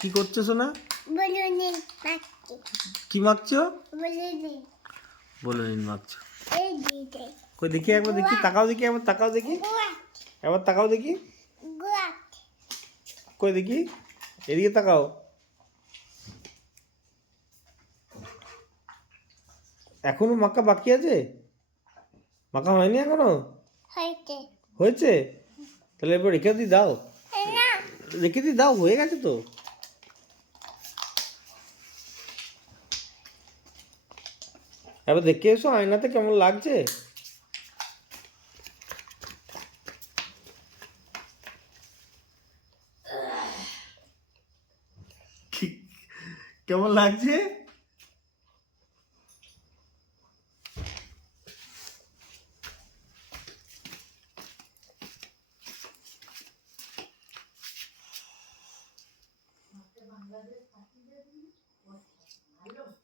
কি করছো সোনা? বলুন মাখছি। কি মাখছো? বলুন বলুন মাখছো। এই দিতে কই দেখি, একবার দেখি, তাকাও দেখি, একবার তাকাও দেখি, একবার তাকাও দেখি, গুয়াক কই দেখি, এদিকে তাকাও। এখনো মাখা বাকি আছে? মাখা হয়নি এখনো? হয়েছে হয়েছে? তাহলে এবার রেখে দিয়ে দাও, না রেখে দিয়ে দাও, হয়ে গেছে তো। এবার দেখে এসো আয়নাতে কেমন লাগছে। কেমন লাগছে?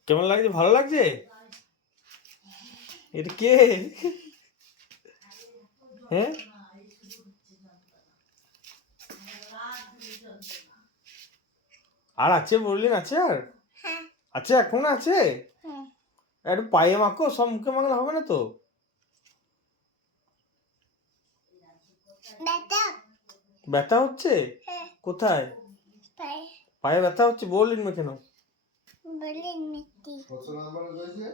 কেমন লাগছে? ভালো লাগছে? এটা কে? হ্যাঁ, আর আছে বললেন? আছে আর হ্যাঁ আছে, এখন আছে। হ্যাঁ একটু পায়ে মাখো, সব মুখে মাখলে হবে না তো। বেটা ব্যথা হচ্ছে? হ্যাঁ কোথায়? পায়ে পায়ে ব্যথা হচ্ছে? বললেন কেন? বলুন মিষ্টি কত নাম্বার হয়েছে?